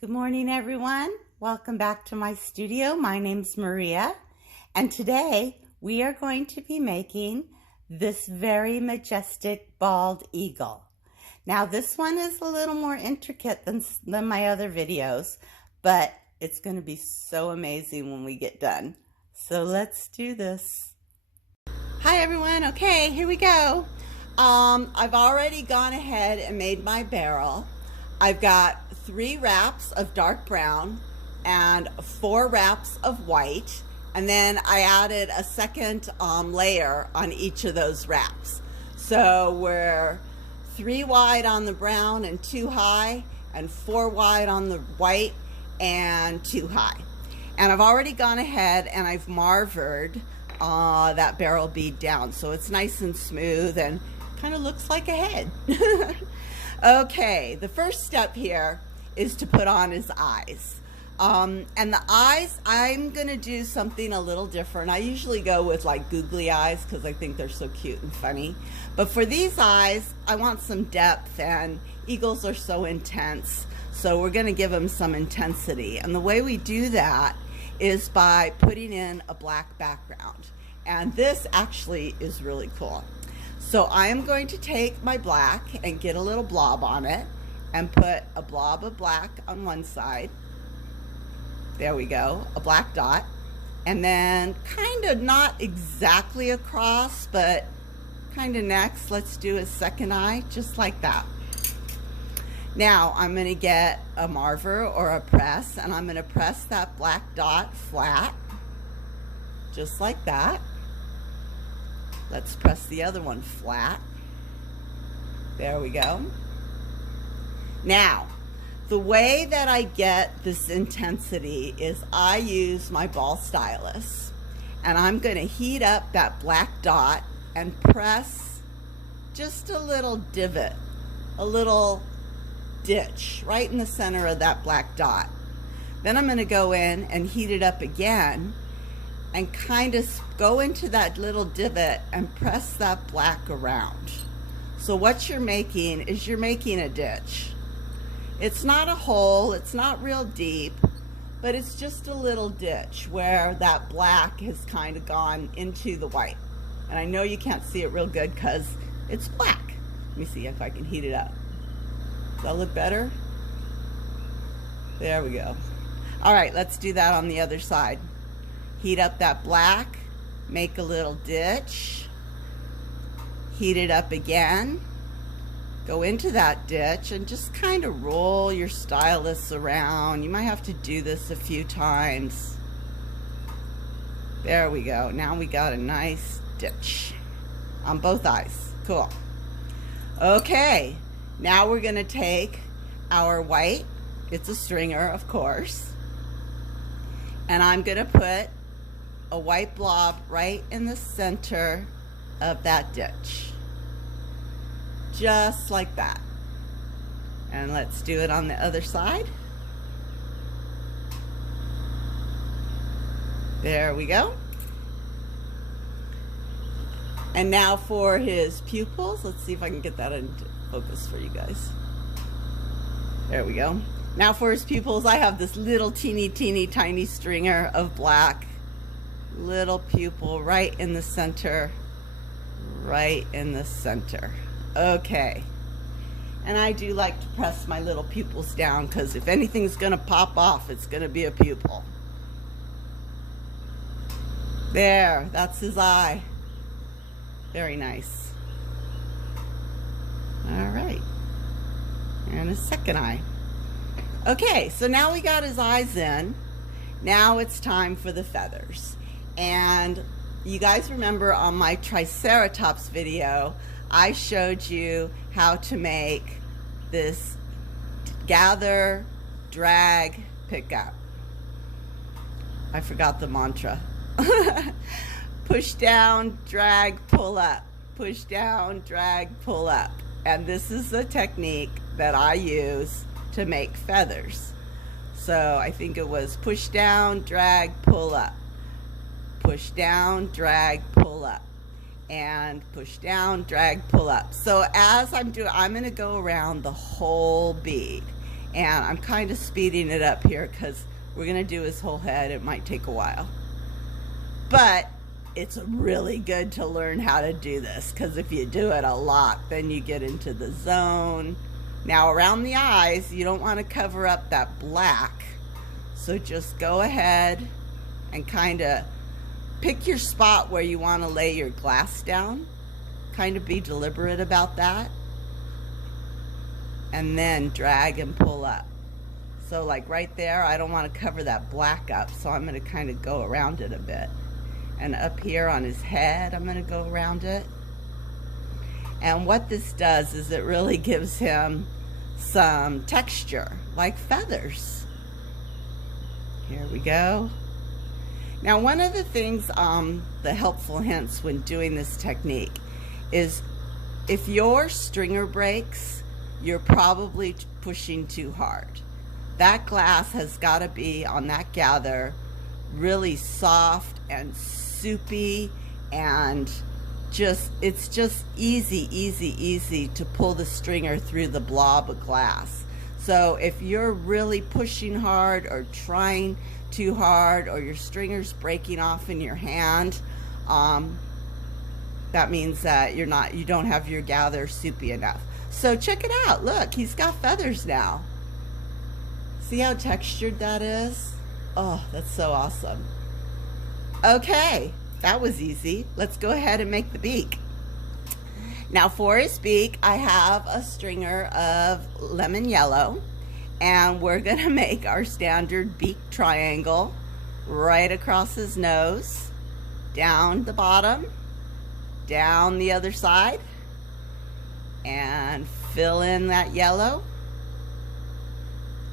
Good morning, everyone. Welcome back to my studio. My name's Maria, and today we are going to be making this very majestic bald eagle. Now, this one is a little more intricate than my other videos, but it's going to be so amazing when we get done. So let's do this. Hi, everyone. Okay, here we go. I've already gone ahead and made my barrel. I've got 3 wraps of dark brown and 4 wraps of white, and then I added a second layer on each of those wraps. So we're 3 wide on the brown and 2 high, and 4 wide on the white and 2 high. And I've already gone ahead and I've marvered that barrel bead down, so it's nice and smooth and kind of looks like a head. Okay, the first step here is to put on his eyes. And the eyes, I'm gonna do something a little different. I usually go with like googly eyes because I think they're so cute and funny. But for these eyes, I want some depth, and eagles are so intense. So we're gonna give them some intensity. And the way we do that is by putting in a black background. And this actually is really cool. So I am going to take my black and get a little blob on it and put a blob of black on one side. There we go, a black dot. And then kind of not exactly across, but kind of next, let's do a second eye, just like that. Now I'm gonna get a marver or a press, and I'm gonna press that black dot flat, just like that. Let's press the other one flat. There we go. Now, the way that I get this intensity is I use my ball stylus, and I'm gonna heat up that black dot and press just a little divot, a little ditch right in the center of that black dot. Then I'm gonna go in and heat it up again and kind of go into that little divot and press that black around. So what you're making is you're making a ditch. It's not a hole, it's not real deep, but it's just a little ditch where that black has kind of gone into the white. And I know you can't see it real good because it's black. Let me see if I can heat it up. Does that look better? There we go. All right, let's do that on the other side. Heat up that black, make a little ditch, heat it up again, go into that ditch and just kind of roll your stylus around. You might have to do this a few times. There we go. Now we got a nice ditch on both eyes. Cool. Okay, now we're gonna take our white, it's a stringer of course, and I'm gonna put a white blob right in the center of that ditch. Just like that. And let's do it on the other side. There we go. And now for his pupils, let's see if I can get that into focus for you guys. There we go. Now for his pupils, I have this little teeny tiny stringer of black. Little pupil right in the center, right in the center. Okay, and I do like to press my little pupils down because if anything's gonna pop off, it's gonna be a pupil. There, that's his eye. Very nice. All right, and his second eye. Okay, so now we got his eyes in. Now it's time for the feathers. And you guys remember on my Triceratops video, I showed you how to make this gather, drag, pick up. I forgot the mantra. Push down, drag, pull up. Push down, drag, pull up. And this is the technique that I use to make feathers. So I think it was push down, drag, pull up. Push down, drag, pull up. And push down, drag, pull up. So as I'm doing, I'm gonna go around the whole bead. And I'm kind of speeding it up here because we're going to do his whole head. It might take a while. But it's really good to learn how to do this, because if you do it a lot, then you get into the zone. Now around the eyes, you don't want to cover up that black. So just go ahead and kind of pick your spot where you want to lay your glass down. Kind of be deliberate about that. And then drag and pull up. So like right there, I don't want to cover that black up, so I'm going to kind of go around it a bit. And up here on his head, I'm going to go around it. And what this does is it really gives him some texture, like feathers. Here we go. Now, one of the things, the helpful hints when doing this technique is if your stringer breaks, you're probably pushing too hard. That glass has got to be on that gather really soft and soupy, and it's just easy to pull the stringer through the blob of glass. So if you're really pushing hard or trying too hard, or your stringer's breaking off in your hand, that means that you don't have your gather soupy enough. So check it out. Look, he's got feathers now. See how textured that is? Oh, that's so awesome. Okay, that was easy. Let's go ahead and make the beak. Now for his beak, I have a stringer of lemon yellow, and we're gonna make our standard beak triangle right across his nose, down the bottom, down the other side, and fill in that yellow.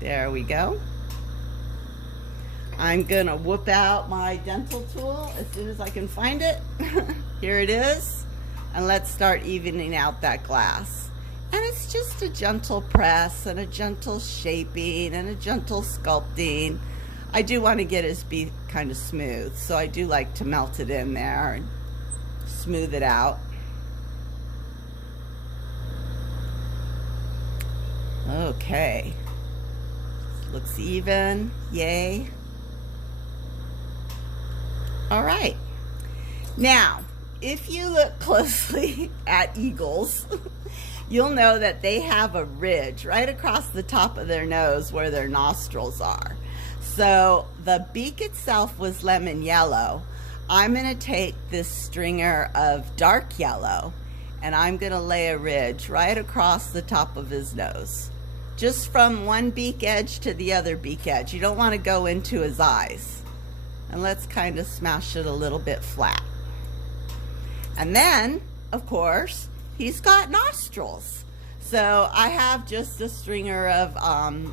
There we go. I'm gonna whip out my dental tool as soon as I can find it. Here it is. And let's start evening out that glass. And it's just a gentle press and a gentle shaping and a gentle sculpting. I do want to get his beak kind of smooth, so I do like to melt it in there and smooth it out. Okay. Looks even. Yay. All right. Now, if you look closely at eagles, you'll know that they have a ridge right across the top of their nose where their nostrils are. So the beak itself was lemon yellow. I'm going to take this stringer of dark yellow, and I'm going to lay a ridge right across the top of his nose, just from one beak edge to the other beak edge. You don't want to go into his eyes. And let's kind of smash it a little bit flat. And then, of course, he's got nostrils. So I have just a stringer of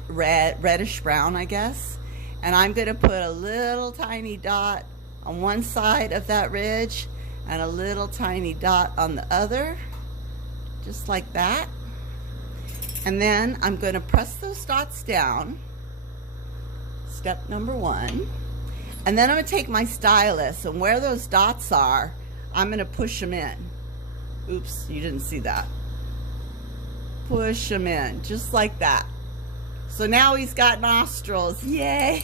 reddish brown, I guess. And I'm going to put a little tiny dot on one side of that ridge and a little tiny dot on the other, just like that. And then I'm going to press those dots down, step number one. And then I'm going to take my stylus, and where those dots are, I'm going to push them in. Oops, you didn't see that. Push them in, just like that. So now he's got nostrils. Yay!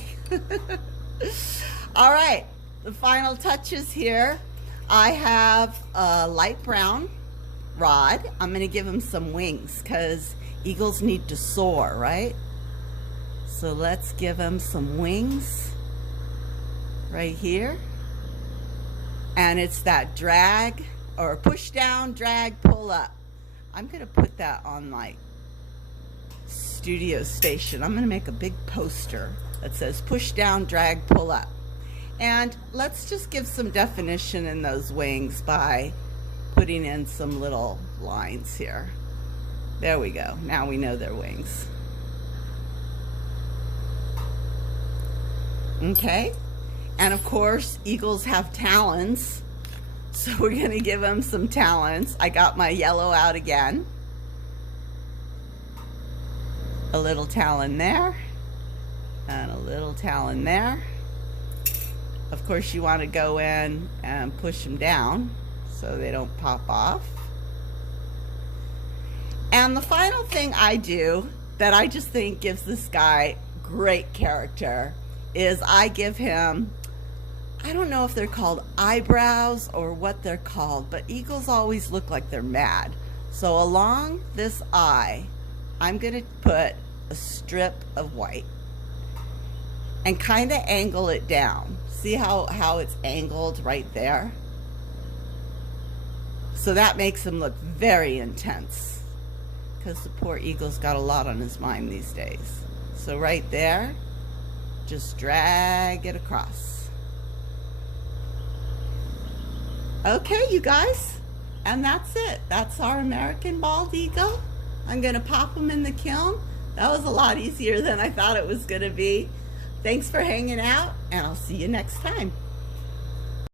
All right, the final touches here. I have a light brown rod. I'm going to give him some wings because eagles need to soar, right? So let's give him some wings right here. And it's that drag or push down, drag, pull up. I'm going to put that on my studio station. I'm going to make a big poster that says push down, drag, pull up. And let's just give some definition in those wings by putting in some little lines here. There we go. Now we know they're wings. Okay. And of course, eagles have talons. So we're going to give them some talons. I got my yellow out again. A little talon there. And a little talon there. Of course, you want to go in and push them down so they don't pop off. And the final thing I do that I just think gives this guy great character is I give him, I don't know if they're called eyebrows or what they're called, but eagles always look like they're mad. So along this eye, I'm going to put a strip of white and kind of angle it down. See how it's angled right there? So that makes him look very intense, because the poor eagle's got a lot on his mind these days. So right there, just drag it across. Okay, you guys, and that's it. That's our American bald eagle. I'm gonna pop them in the kiln. That was a lot easier than I thought it was gonna be. Thanks for hanging out, and I'll see you next time.